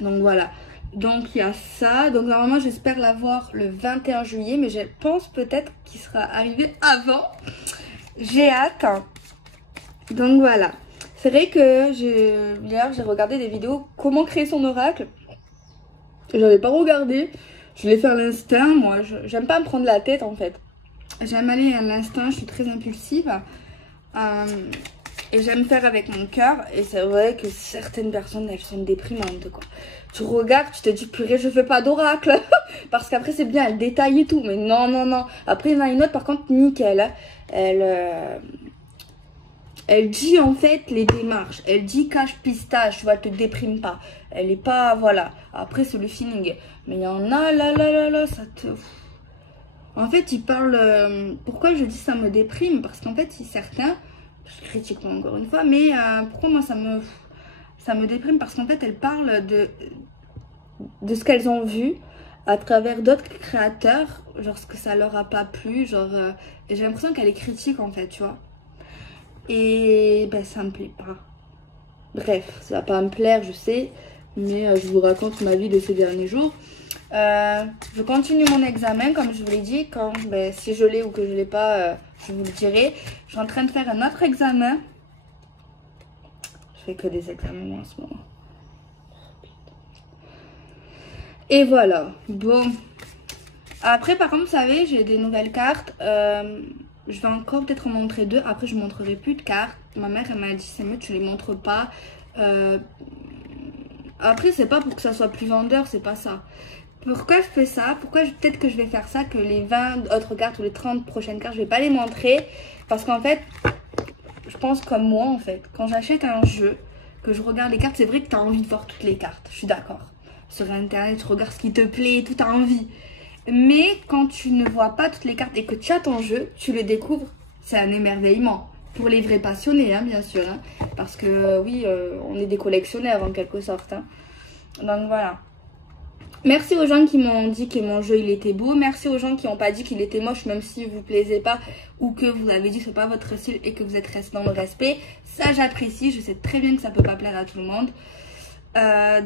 Donc, voilà. Donc, il y a ça. Donc, normalement, j'espère l'avoir le 21 juillet, mais je pense peut-être qu'il sera arrivé avant. J'ai hâte. Donc, voilà. C'est vrai que hier j'ai regardé des vidéos comment créer son oracle. J'avais pas regardé. Je l'ai fait à l'instinct. Moi, j'aime pas me prendre la tête en fait. J'aime aller à l'instinct. Je suis très impulsive. Et j'aime faire avec mon cœur. Et c'est vrai que certaines personnes, elles sont déprimantes quoi. Tu regardes, tu te dis purée, je fais pas d'oracle. Parce qu'après c'est bien, elle détaille et tout. Mais non, non, non. Après il y en a une autre par contre nickel. Elle dit en fait les démarches. Elle dit cache pistache, tu vois, elle te déprime pas. Elle est pas, voilà. Après, c'est le feeling. Mais il y en a, là, ça te... En fait, ils parlent... pourquoi je dis ça me déprime? Parce qu'en fait, certains... Je critique pas encore une fois, mais pourquoi moi ça me déprime? Parce qu'en fait, elles parlent de ce qu'elles ont vu à travers d'autres créateurs. Genre, ce que ça leur a pas plu. Genre, et j'ai l'impression qu'elle est critique en fait, tu vois. Et ben ça me plaît pas. Bref, ça va pas me plaire, je sais. Mais je vous raconte ma vie de ces derniers jours. Je continue mon examen, comme je vous l'ai dit. Quand, si je l'ai ou que je l'ai pas, je vous le dirai. Je suis en train de faire un autre examen. Je fais que des examens en ce moment. Et voilà. Bon. Après, par contre, vous savez, j'ai des nouvelles cartes. Je vais encore peut-être en montrer deux. Après, je ne montrerai plus de cartes. Ma mère, elle m'a dit, c'est mieux, tu les montres pas. Après, c'est pas pour que ça soit plus vendeur, c'est pas ça. Pourquoi je fais ça? Peut-être que je vais faire ça, que les 20 autres cartes ou les 30 prochaines cartes, je vais pas les montrer. Parce qu'en fait, je pense comme moi, en fait. Quand j'achète un jeu, que je regarde les cartes, c'est vrai que tu as envie de voir toutes les cartes. Je suis d'accord. Sur Internet, tu regardes ce qui te plaît, tout, tu as envie. Mais quand tu ne vois pas toutes les cartes et que tu as ton jeu, tu le découvres, c'est un émerveillement. Pour les vrais passionnés, hein, bien sûr. Hein, parce que oui, on est des collectionneurs en quelque sorte. Hein. Donc voilà. Merci aux gens qui m'ont dit que mon jeu il était beau. Merci aux gens qui n'ont pas dit qu'il était moche, même si vous plaisait pas ou que vous avez dit que ce n'est pas votre style et que vous êtes resté dans le respect. Ça j'apprécie. Je sais très bien que ça peut pas plaire à tout le monde.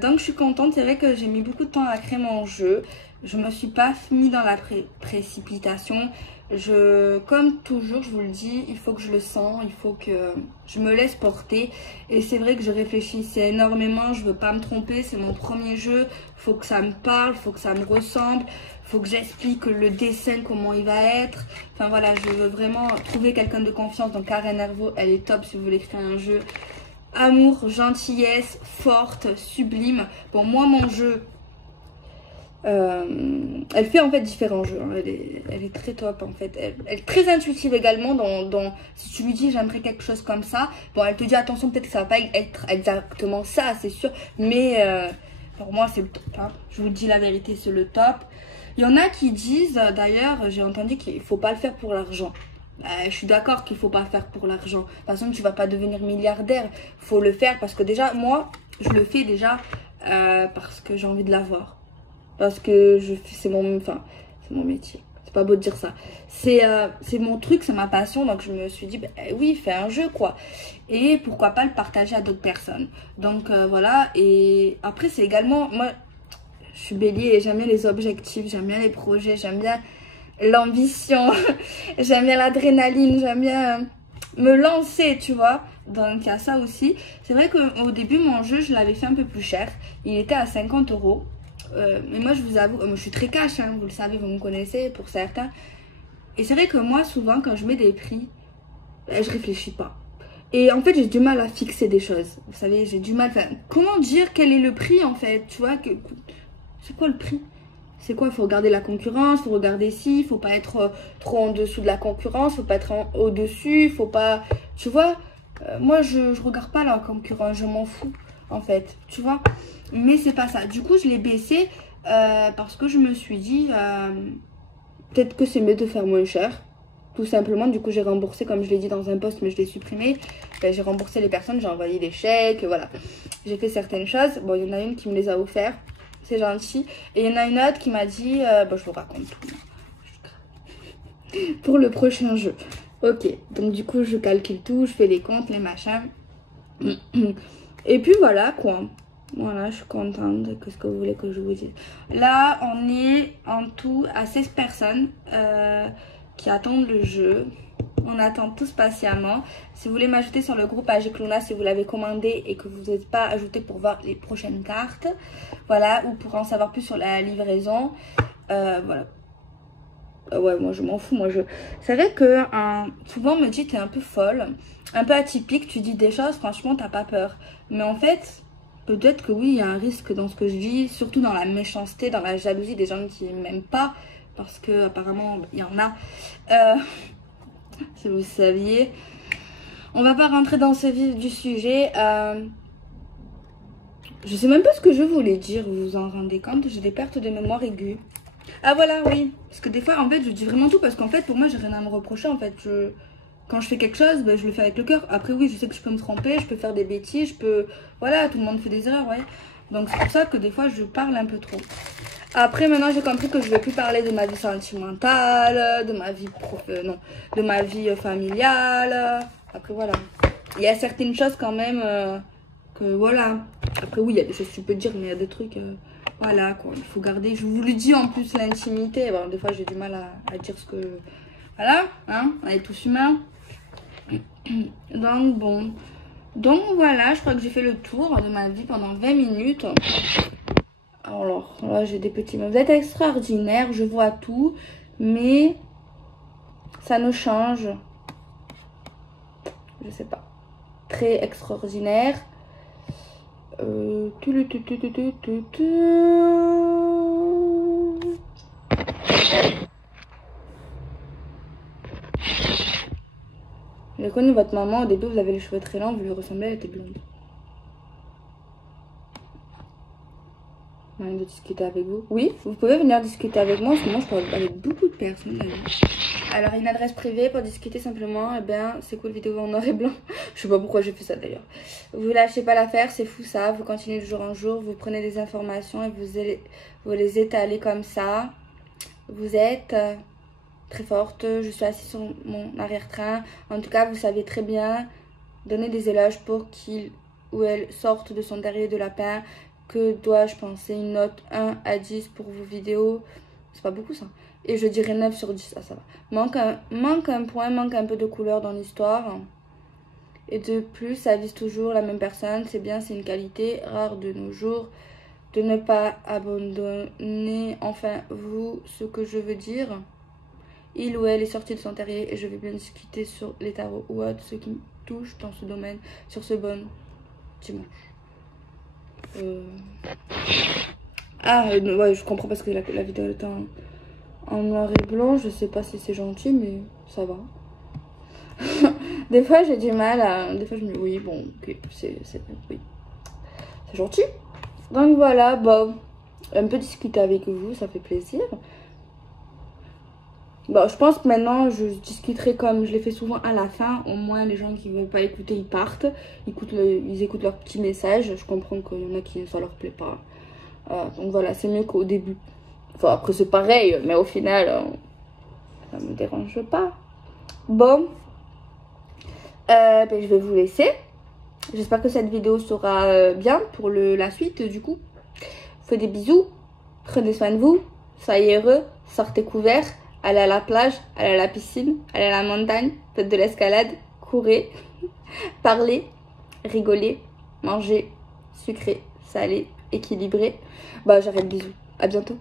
Donc je suis contente. C'est vrai que j'ai mis beaucoup de temps à créer mon jeu. Je me suis pas mis dans la précipitation. Comme toujours, je vous le dis, il faut que je le sens, il faut que je me laisse porter. Et c'est vrai que je réfléchissais énormément, je veux pas me tromper, c'est mon premier jeu. Il faut que ça me parle, il faut que ça me ressemble, il faut que j'explique le dessin, comment il va être. Enfin voilà, je veux vraiment trouver quelqu'un de confiance. Donc Karen Hervaux, elle est top si vous voulez créer un jeu. Amour, gentillesse, forte, sublime. Bon, moi, mon jeu... elle fait en fait différents jeux, hein. Elle est très top en fait, elle est très intuitive également si tu lui dis j'aimerais quelque chose comme ça, bon elle te dit attention peut-être que ça va pas être exactement ça c'est sûr, mais pour moi c'est le top, hein. Je vous dis la vérité, c'est le top. Il y en a qui disent d'ailleurs, j'ai entendu qu'il faut pas le faire pour l'argent. Je suis d'accord qu'il faut pas le faire pour l'argent, de toute façon tu vas pas devenir milliardaire, faut le faire parce que déjà moi je le fais déjà parce que j'ai envie de l'avoir. Parce que c'est mon métier. C'est pas beau de dire ça. C'est mon truc, c'est ma passion. Donc je me suis dit, bah, oui, fais un jeu quoi. Et pourquoi pas le partager à d'autres personnes. Donc voilà. Et après c'est également, moi je suis bélier et j'aime bien les objectifs, j'aime bien les projets, j'aime bien l'ambition, j'aime bien l'adrénaline, j'aime bien me lancer, tu vois. Donc il y a ça aussi. C'est vrai qu'au début mon jeu je l'avais fait un peu plus cher. Il était à 50 €. Mais moi je vous avoue, moi, je suis très cash, hein, vous le savez, vous me connaissez pour certains. Et c'est vrai que moi souvent quand je mets des prix, je réfléchis pas. Et en fait j'ai du mal à fixer des choses. Vous savez, j'ai du mal, comment dire quel est le prix en fait, tu vois, c'est quoi le prix? C'est quoi? Il faut regarder la concurrence, il faut regarder si, il faut pas être trop en dessous de la concurrence, il faut pas être au-dessus, il faut pas, tu vois, moi je regarde pas la concurrence, je m'en fous en fait, tu vois. Mais c'est pas ça. Du coup, je l'ai baissé parce que je me suis dit peut-être que c'est mieux de faire moins cher. Tout simplement, du coup, j'ai remboursé, comme je l'ai dit dans un post, mais je l'ai supprimé. J'ai remboursé les personnes, j'ai envoyé des chèques, voilà. J'ai fait certaines choses. Bon, il y en a une qui me les a offerts, c'est gentil. Et il y en a une autre qui m'a dit, bon, je vous raconte tout. Pour le prochain jeu. Ok, donc du coup, je calcule tout, je fais les comptes, les machins. Et puis voilà, quoi. Voilà, je suis contente. Qu'est-ce que vous voulez que je vous dise? Là, on est en tout à 16 personnes qui attendent le jeu. On attend tous patiemment. Si vous voulez m'ajouter sur le groupe Agik Luna, si vous l'avez commandé et que vous n'êtes pas ajouté pour voir les prochaines cartes. Voilà, ou pour en savoir plus sur la livraison. Voilà. Ouais, moi je m'en fous. C'est vrai que souvent on me dit t'es un peu folle, un peu atypique, tu dis des choses, franchement t'as pas peur. Mais en fait... peut-être que oui, il y a un risque dans ce que je dis, surtout dans la méchanceté, dans la jalousie des gens qui m'aiment pas, parce que apparemment il y en a. Si vous saviez, on va pas rentrer dans ce vif du sujet. Je sais même pas ce que je voulais dire, vous vous en rendez compte, j'ai des pertes de mémoire aiguës. Ah voilà, oui, parce que des fois en fait je dis vraiment tout, parce qu'en fait pour moi j'ai rien à me reprocher en fait. Quand je fais quelque chose, ben, je le fais avec le cœur. Après, oui, je sais que je peux me tromper, je peux faire des bêtises, je peux... Voilà, tout le monde fait des erreurs, ouais. Donc, c'est pour ça que des fois, je parle un peu trop. Après, maintenant, j'ai compris que je ne vais plus parler de ma vie sentimentale, de ma vie non, de ma vie familiale. Après, voilà. Il y a certaines choses quand même que, voilà. Après, oui, il y a des choses que tu peux dire, mais il y a des trucs... voilà, quoi. Il faut garder... Je vous le dis en plus, l'intimité. Bon, des fois, j'ai du mal à dire ce que... Voilà, hein, on est tous humains. Donc bon, donc voilà, je crois que j'ai fait le tour de ma vie pendant 20 minutes. Alors là j'ai des petits mots. Vous êtes extraordinaire, je vois tout, mais ça ne change. Je sais pas. Très extraordinaire. J'ai connu votre maman, au début vous avez les cheveux très longs, vous lui ressemblez, elle était blonde. envie de discuter avec vous. Oui, vous pouvez venir discuter avec moi. En ce moment, je parle avec beaucoup de personnes. Alors, une adresse privée pour discuter simplement. Eh bien, c'est cool, vidéo en noir et blanc. Je sais pas pourquoi j'ai fait ça d'ailleurs. Vous lâchez pas l'affaire, c'est fou ça. Vous continuez de jour en jour. Vous prenez des informations et vous les étalez comme ça. Vous êtes très forte. Je suis assise sur mon arrière-train. En tout cas, vous savez très bien donner des éloges pour qu'il ou elle sorte de son terrier de lapin. Que dois-je penser? Une note 1 à 10 pour vos vidéos. C'est pas beaucoup ça. Et je dirais 9 sur 10. Ah, ça va. Manque un point, manque un peu de couleur dans l'histoire. Et de plus, ça vise toujours la même personne. C'est bien, c'est une qualité rare de nos jours. De ne pas abandonner, enfin, vous, ce que je veux dire. Il ou elle est sorti de son terrier et je vais bien discuter sur les tarots ou autre, ce qui me touche dans ce domaine, sur ce bon dimanche. Ouais, je comprends parce que la vidéo est en noir et blanc. Je sais pas si c'est gentil, mais ça va. Des fois, j'ai du mal à... Des fois, je me dis, oui, bon, ok, oui. C'est gentil. Donc voilà, bon, un peu discuter avec vous, ça fait plaisir. Bon, je pense que maintenant, je discuterai comme je l'ai fait souvent à la fin. Au moins, les gens qui ne veulent pas écouter, ils partent. Ils écoutent leur petit message. Je comprends qu'il y en a qui ça leur plaît pas. Donc voilà, c'est mieux qu'au début. Enfin, après, c'est pareil, mais au final, ça me dérange pas. Bon, ben, je vais vous laisser. J'espère que cette vidéo sera bien pour la suite, du coup. Je vous fais des bisous. Prenez soin de vous. Soyez heureux. Sortez couverts. Allez à la plage, allez à la piscine, allez à la montagne, faites de l'escalade, courez, parlez, rigolez, mangez, sucré, salé, équilibré. Bah j'arrête, bisous, à bientôt.